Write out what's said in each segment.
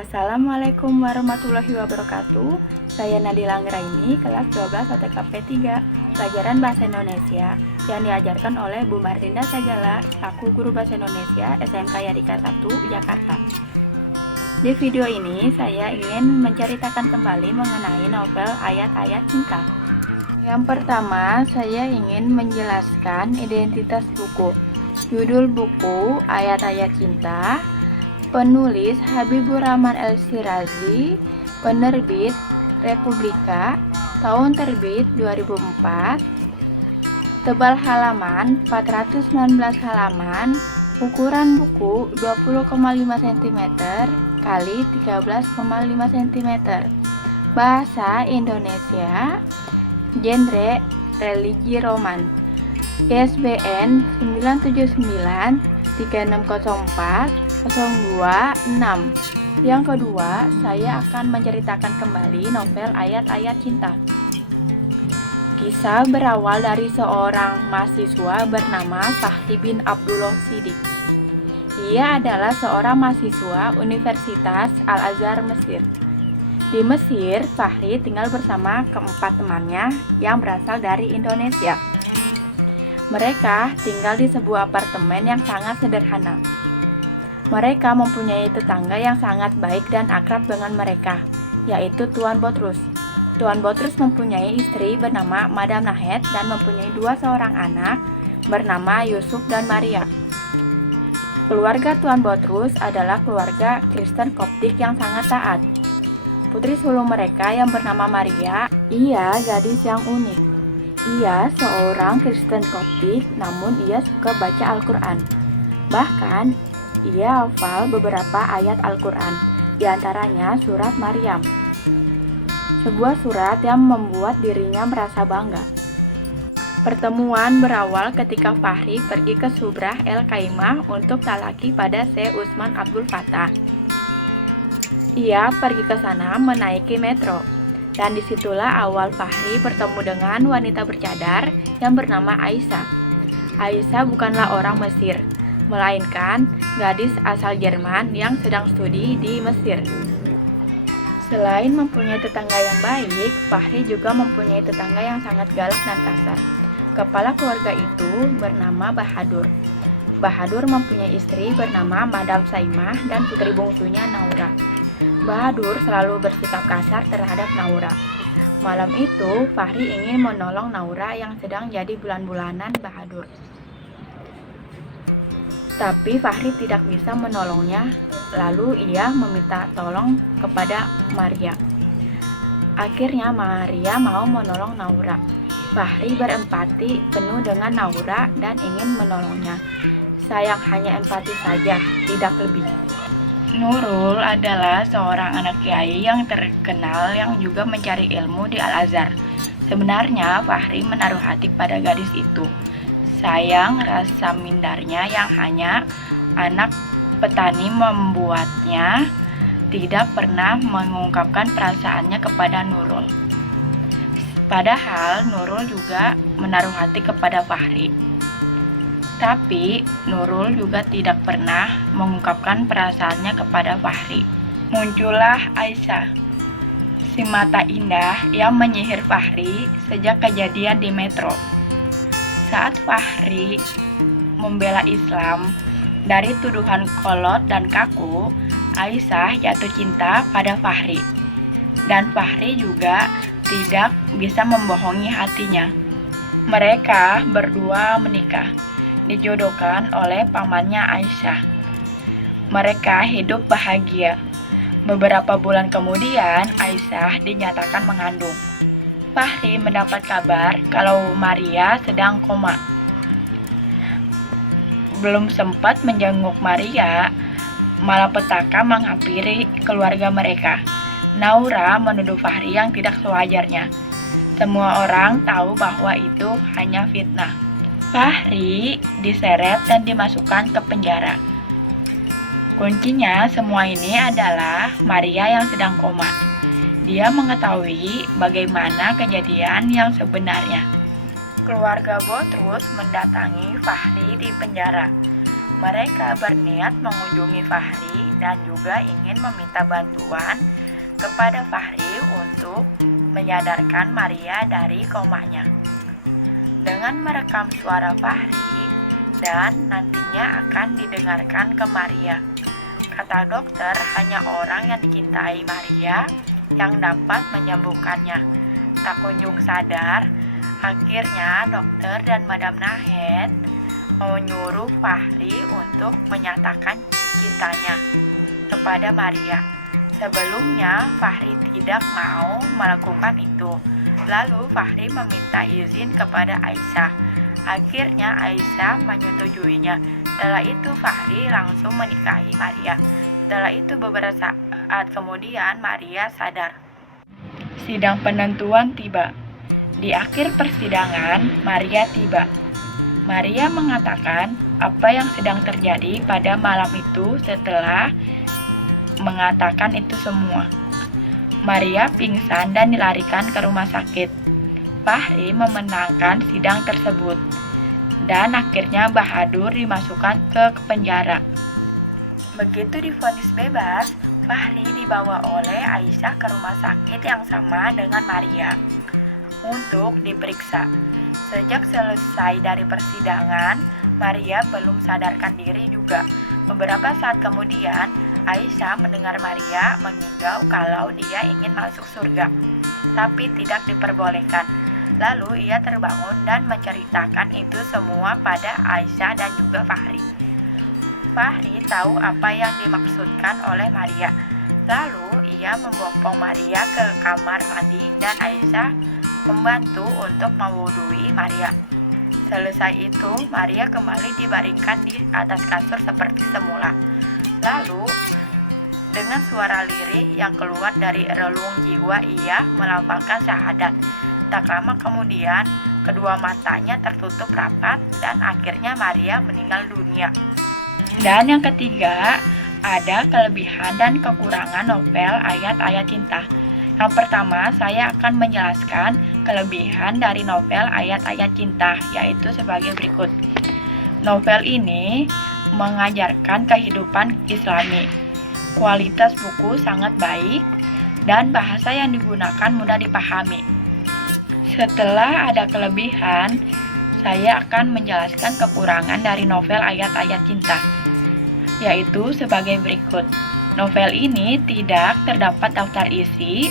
Assalamualaikum warahmatullahi wabarakatuh. Saya Nadila Anggraini, kelas 12 OTKP 3, pelajaran Bahasa Indonesia yang diajarkan oleh Bu Martinda Sagala, selaku guru Bahasa Indonesia SMK Yadika 1, Jakarta. Di video ini saya ingin menceritakan kembali mengenai novel Ayat-Ayat Cinta. Yang pertama, saya ingin menjelaskan identitas buku. Judul buku Ayat-Ayat Cinta, penulis Habibur Rahman El-Shirazi, penerbit Republika, tahun terbit 2004, tebal halaman 419 halaman, ukuran buku 20,5 cm kali 13,5 cm, bahasa Indonesia, genre religi roman, ISBN 979 3604 026. Yang kedua, saya akan menceritakan kembali novel Ayat-Ayat Cinta. Kisah berawal dari seorang mahasiswa bernama Fahri bin Abdullah Siddiq. Ia adalah seorang mahasiswa Universitas Al-Azhar Mesir. Di Mesir, Fahri tinggal bersama keempat temannya yang berasal dari Indonesia. Mereka tinggal di sebuah apartemen yang sangat sederhana. Mereka mempunyai tetangga yang sangat baik dan akrab dengan mereka, yaitu Tuan Botrus. Tuan Botrus mempunyai istri bernama Madam Nahed dan mempunyai seorang anak bernama Yusuf dan Maria. Keluarga Tuan Botrus adalah keluarga Kristen Koptik yang sangat taat. Putri sulung mereka yang bernama Maria, ia gadis yang unik. Ia seorang Kristen Koptik, namun ia suka baca Al-Quran. Bahkan, ia hafal beberapa ayat Al-Quran, diantaranya surat Maryam. Sebuah surat yang membuat dirinya merasa bangga. Pertemuan berawal ketika Fahri pergi ke Subrah El Kaimah untuk talaki pada Syekh Utsman Abdul Fattah. Ia pergi ke sana menaiki metro, dan disitulah awal Fahri bertemu dengan wanita bercadar yang bernama Aisyah. Aisyah bukanlah orang Mesir, melainkan gadis asal Jerman yang sedang studi di Mesir. Selain mempunyai tetangga yang baik, Fahri juga mempunyai tetangga yang sangat galak dan kasar. Kepala keluarga itu bernama Bahadur. Bahadur mempunyai istri bernama Madam Saimah dan putri bungsunya Naura. Bahadur selalu bersikap kasar terhadap Naura. Malam itu, Fahri ingin menolong Naura yang sedang jadi bulan-bulanan Bahadur. Tapi Fahri tidak bisa menolongnya, lalu ia meminta tolong kepada Maria. Akhirnya Maria mau menolong Naura. Fahri berempati penuh dengan Naura dan ingin menolongnya. Sayang, hanya empati saja, tidak lebih. Nurul adalah seorang anak kiai yang terkenal yang juga mencari ilmu di Al-Azhar. Sebenarnya Fahri menaruh hati pada gadis itu. Sayang, rasa mindarnya yang hanya anak petani membuatnya tidak pernah mengungkapkan perasaannya kepada Nurul. Padahal Nurul juga menaruh hati kepada Fahri. Tapi Nurul juga tidak pernah mengungkapkan perasaannya kepada Fahri. Muncullah Aisyah, si mata indah yang menyihir Fahri sejak kejadian di metro. Saat Fahri membela Islam dari tuduhan kolot dan kaku, Aisyah jatuh cinta pada Fahri. Dan Fahri juga tidak bisa membohongi hatinya. Mereka berdua menikah, dijodohkan oleh pamannya Aisyah. Mereka hidup bahagia. Beberapa bulan kemudian, Aisyah dinyatakan mengandung. Fahri mendapat kabar kalau Maria sedang koma. Belum sempat menjenguk Maria, malapetaka menghampiri keluarga mereka. Naura menuduh Fahri yang tidak sewajarnya. Semua orang tahu bahwa itu hanya fitnah. Fahri diseret dan dimasukkan ke penjara. Kuncinya semua ini adalah Maria yang sedang koma. Dia mengetahui bagaimana kejadian yang sebenarnya. Keluarga Botrus mendatangi Fahri di penjara. Mereka berniat mengunjungi Fahri dan juga ingin meminta bantuan kepada Fahri untuk menyadarkan Maria dari komanya. Dengan merekam suara Fahri dan nantinya akan didengarkan ke Maria. Kata dokter, hanya orang yang dicintai Maria yang dapat menyembuhkannya. Tak kunjung sadar, akhirnya dokter dan Madam Nahed menyuruh Fahri untuk menyatakan cintanya kepada Maria. Sebelumnya, Fahri tidak mau melakukan itu. Lalu Fahri meminta izin kepada Aisyah. Akhirnya Aisyah menyetujuinya. Setelah itu Fahri langsung menikahi Maria. Setelah itu beberapa saat kemudian Maria sadar. Sidang penentuan tiba. Di akhir persidangan, Maria tiba. Maria mengatakan apa yang sedang terjadi pada malam itu setelah mengatakan itu semua. Maria pingsan dan dilarikan ke rumah sakit. Fahri memenangkan sidang tersebut dan akhirnya Bahadur dimasukkan ke penjara. Begitu divonis bebas, Fahri dibawa oleh Aisyah ke rumah sakit yang sama dengan Maria untuk diperiksa. Sejak selesai dari persidangan, Maria belum sadarkan diri juga. Beberapa saat kemudian, Aisyah mendengar Maria mengigau kalau dia ingin masuk surga, tapi tidak diperbolehkan. Lalu ia terbangun dan menceritakan itu semua pada Aisyah dan juga Fahri. Fahri tahu apa yang dimaksudkan oleh Maria. Lalu ia membopong Maria ke kamar mandi dan Aisyah membantu untuk mewudhui Maria. Selesai itu, Maria kembali dibaringkan di atas kasur seperti semula. Lalu, dengan suara lirih yang keluar dari relung jiwa, ia melafalkan syahadat. Tak lama kemudian, kedua matanya tertutup rapat dan akhirnya Maria meninggal dunia. Dan yang ketiga, ada kelebihan dan kekurangan novel Ayat-Ayat Cinta. Yang pertama, saya akan menjelaskan kelebihan dari novel Ayat-Ayat Cinta, yaitu sebagai berikut. Novel ini mengajarkan kehidupan Islami. Kualitas buku sangat baik dan bahasa yang digunakan mudah dipahami. Setelah ada kelebihan, saya akan menjelaskan kekurangan dari novel Ayat-Ayat Cinta, yaitu sebagai berikut. Novel ini tidak terdapat daftar isi,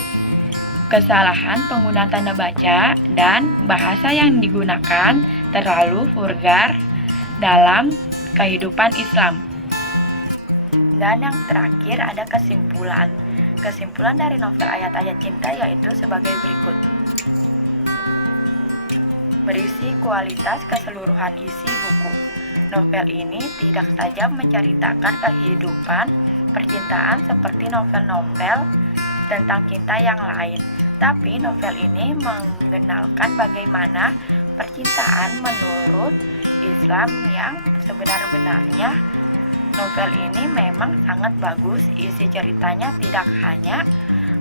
kesalahan penggunaan tanda baca, dan bahasa yang digunakan terlalu vulgar dalam kehidupan Islam. Dan yang terakhir ada kesimpulan. Kesimpulan dari novel Ayat-Ayat Cinta yaitu sebagai berikut. Berisi kualitas keseluruhan isi buku. Novel ini tidak saja menceritakan kehidupan percintaan seperti novel-novel tentang cinta yang lain, tapi novel ini mengenalkan bagaimana percintaan menurut Islam yang sebenar-benarnya. Novel ini memang sangat bagus. Isi ceritanya tidak hanya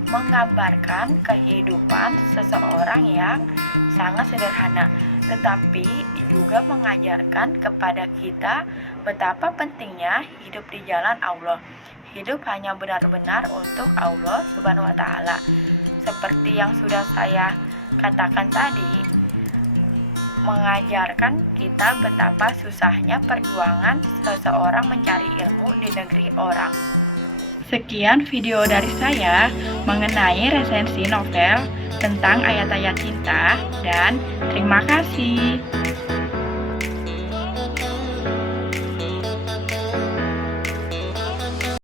menggambarkan kehidupan seseorang yang sangat sederhana, tetapi juga mengajarkan kepada kita betapa pentingnya hidup di jalan Allah. Hidup hanya benar-benar untuk Allah Subhanahu wa Ta'ala. Seperti yang sudah saya katakan tadi, mengajarkan kita betapa susahnya perjuangan seseorang mencari ilmu di negeri orang. Sekian video dari saya mengenai resensi novel tentang Ayat-Ayat Cinta, dan terima kasih.